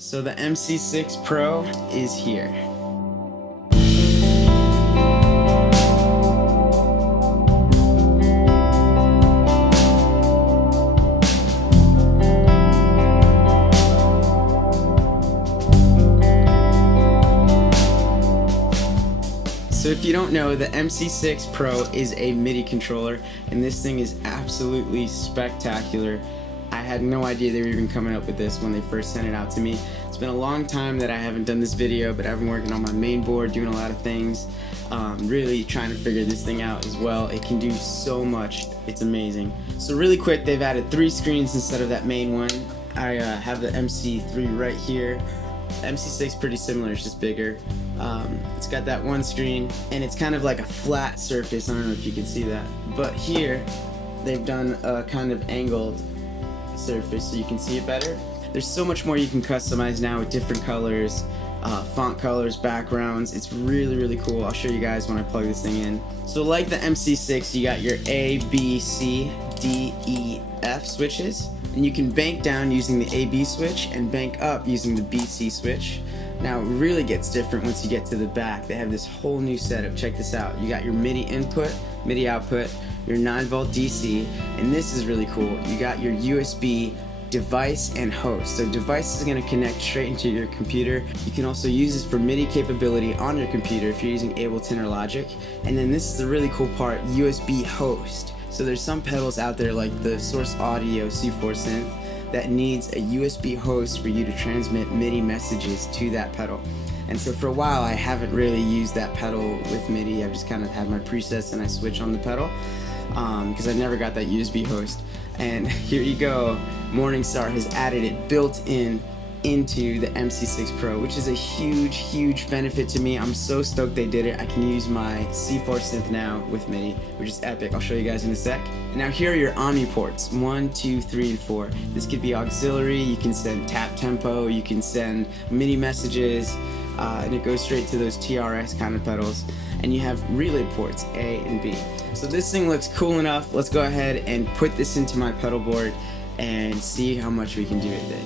So the MC6 Pro is here. So if you don't know, the MC6 Pro is a MIDI controller, and this thing is absolutely spectacular. I had no idea they were even coming up with this when they first sent it out to me. It's been a long time that I haven't done this video, but I've been working on my main board, doing a lot of things, really trying to figure this thing out as well. It can do so much, it's amazing. So really quick, they've added 3 screens instead of that main one. I have the MC3 right here. The MC6 pretty similar, it's just bigger. It's got that one screen, and it's kind of like a flat surface. I don't know if you can see that, but here they've done a kind of angled surface so you can see it better. There's so much more you can customize now with different colors, font colors, backgrounds. It's really cool. I'll show you guys when I plug this thing in. So like the MC6, you got your A, B, C, D, E, F switches, and you can bank down using the AB switch and bank up using the BC switch. Now it really gets different once you get to the back. They have this whole new setup. Check this out. You got your MIDI input, MIDI output, your 9-volt DC, and this is really cool. You got your USB device and host. So device is going to connect straight into your computer. You can also use this for MIDI capability on your computer if you're using Ableton or Logic. And then this is the really cool part, USB host. So there's some pedals out there like the Source Audio C4 Synth that needs a USB host for you to transmit MIDI messages to that pedal. And so for a while I haven't really used that pedal with MIDI. I've just kind of had my presets and I switch on the pedal because I never got that USB host. And here you go, Morningstar has added it built in into the MC6 Pro, which is a huge benefit to me. I'm so stoked they did it. I can use my C4 Synth now with MIDI, which is epic. I'll show you guys in a sec. Now here are your Omni ports, 1, 2, 3, and 4. This could be auxiliary, you can send tap tempo, you can send MIDI messages, and it goes straight to those TRS kind of pedals. And you have relay ports, A and B. So this thing looks cool enough. Let's go ahead and put this into my pedal board and see how much we can do with it.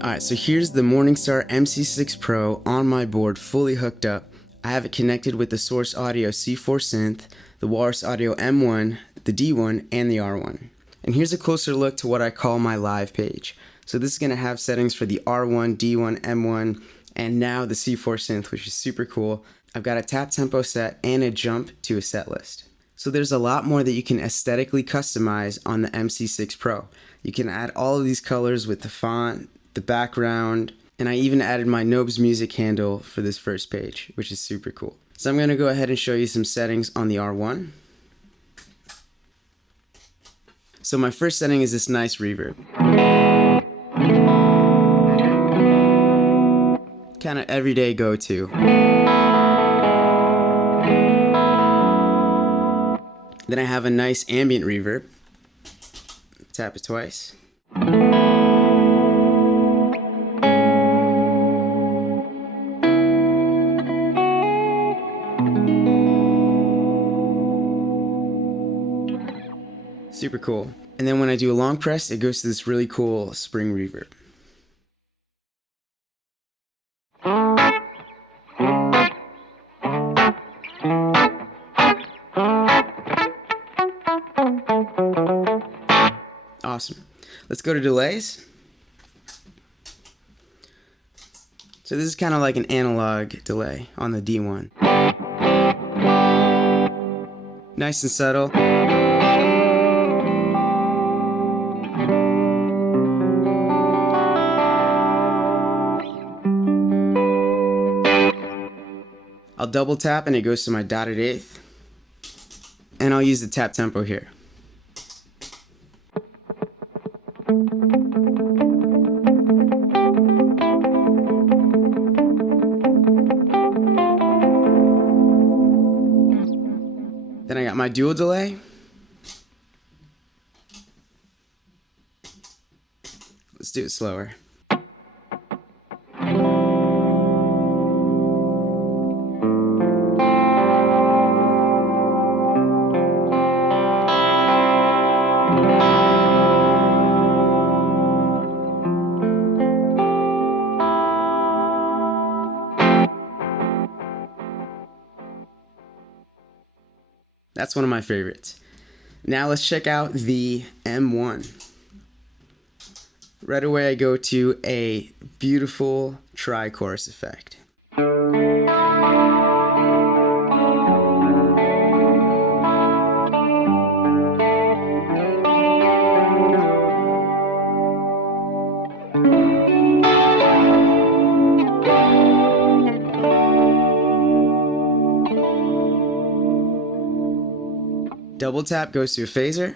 Alright, so here's the Morningstar MC6 Pro on my board, fully hooked up. I have it connected with the Source Audio C4 Synth, the Walrus Audio M1, the D1, and the R1. And here's a closer look to what I call my live page. So this is going to have settings for the R1, D1, M1, and now the C4 Synth, which is super cool. I've got a tap tempo set and a jump to a set list. So there's a lot more that you can aesthetically customize on the MC6 Pro. You can add all of these colors with the font, the background, and I even added my Nobes music handle for this first page, which is super cool. So I'm going to go ahead and show you some settings on the R1. So my first setting is this nice reverb. Kind of everyday go-to. Then I have a nice ambient reverb. Tap it twice. Super cool. And then when I do a long press, it goes to this really cool spring reverb. Awesome. Let's go to delays. So this is kind of like an analog delay on the D1. Nice and subtle. I'll double tap and it goes to my dotted eighth. And I'll use the tap tempo here. Then I got my dual delay. Let's do it slower. That's one of my favorites. Now let's check out the M1. Right away I go to a beautiful tri-chorus effect. Double tap goes to a phaser.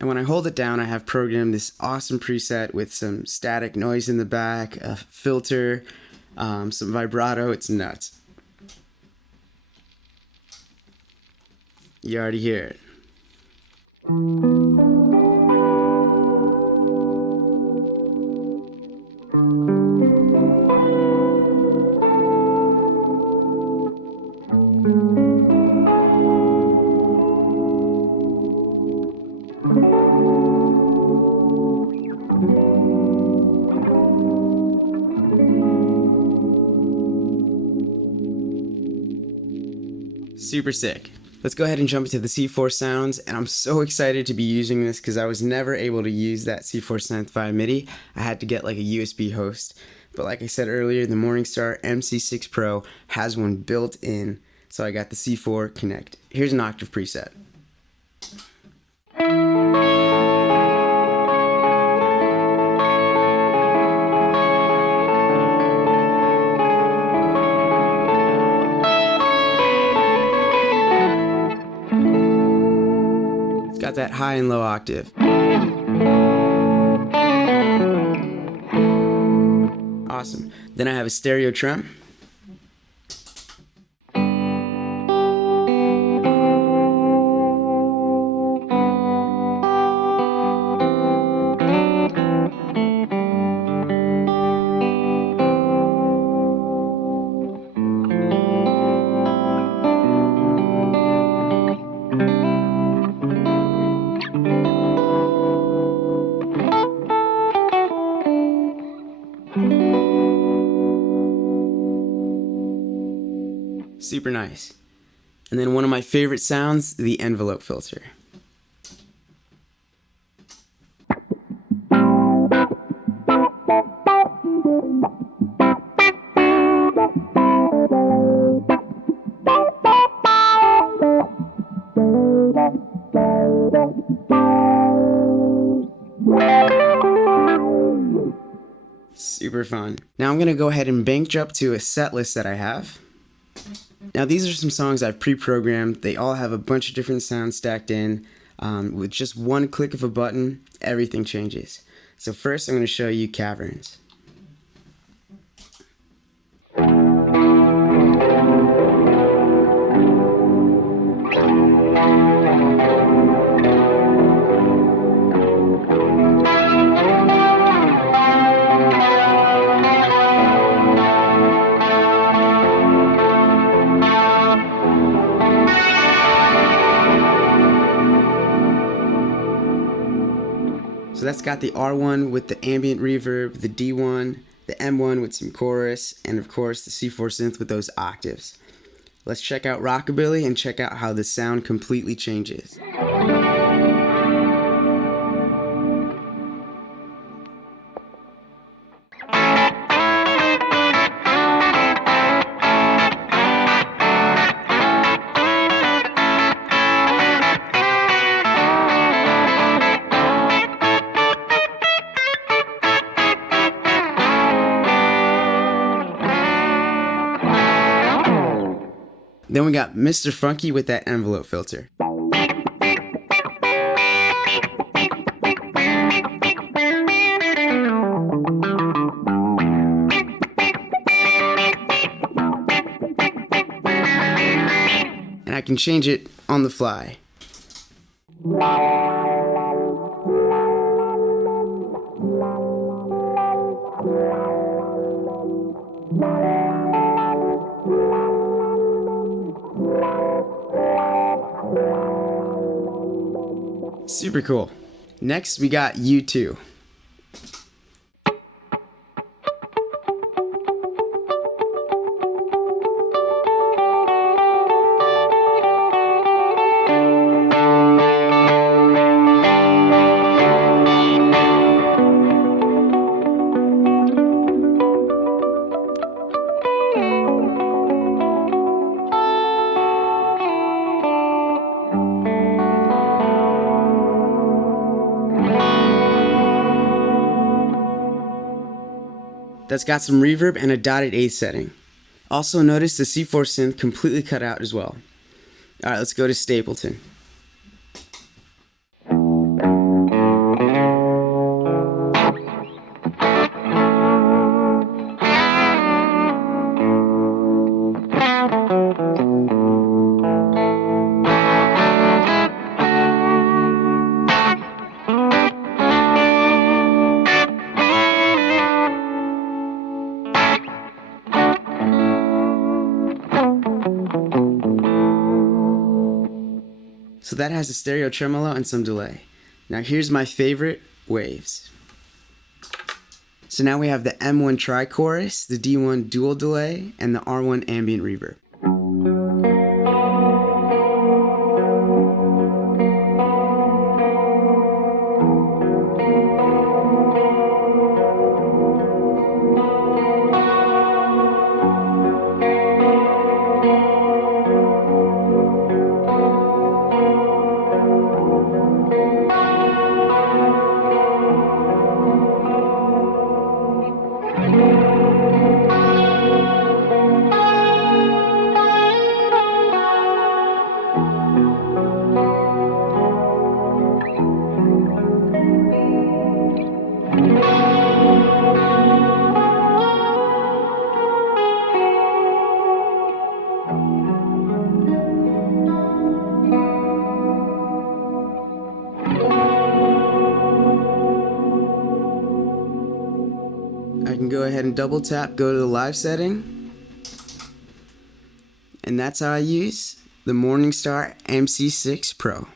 And when I hold it down, I have programmed this awesome preset with some static noise in the back, a filter, some vibrato. It's nuts. You already hear it. Super sick. Let's go ahead and jump into the C4 sounds, and I'm so excited to be using this because I was never able to use that C4 synth via MIDI. I had to get like a USB host, but like I said earlier, the Morningstar MC6 Pro has one built in, so I got the C4 Connect. Here's an octave preset. Got that high and low octave. Awesome. Then I have a stereo trem. Super nice. And then one of my favorite sounds, the envelope filter. Super fun. Now I'm going to go ahead and bank jump to a set list that I have. Now these are some songs I've pre-programmed. They all have a bunch of different sounds stacked in. With just one click of a button, everything changes. So first I'm going to show you Caverns. So that's got the R1 with the ambient reverb, the D1, the M1 with some chorus, and of course the C4 synth with those octaves. Let's check out Rockabilly and check out how the sound completely changes. Then we got Mr. Funky with that envelope filter. And I can change it on the fly. Super cool. Next, we got U2. That's got some reverb and a dotted eighth setting. Also notice the C4 synth completely cut out as well. Alright, let's go to Stapleton. So that has a stereo tremolo and some delay. Now here's my favorite, waves. So now we have the M1 tri-chorus, the D1 dual delay, and the R1 ambient reverb. I can go ahead and double tap, go to the live setting, and that's how I use the Morningstar MC6 Pro.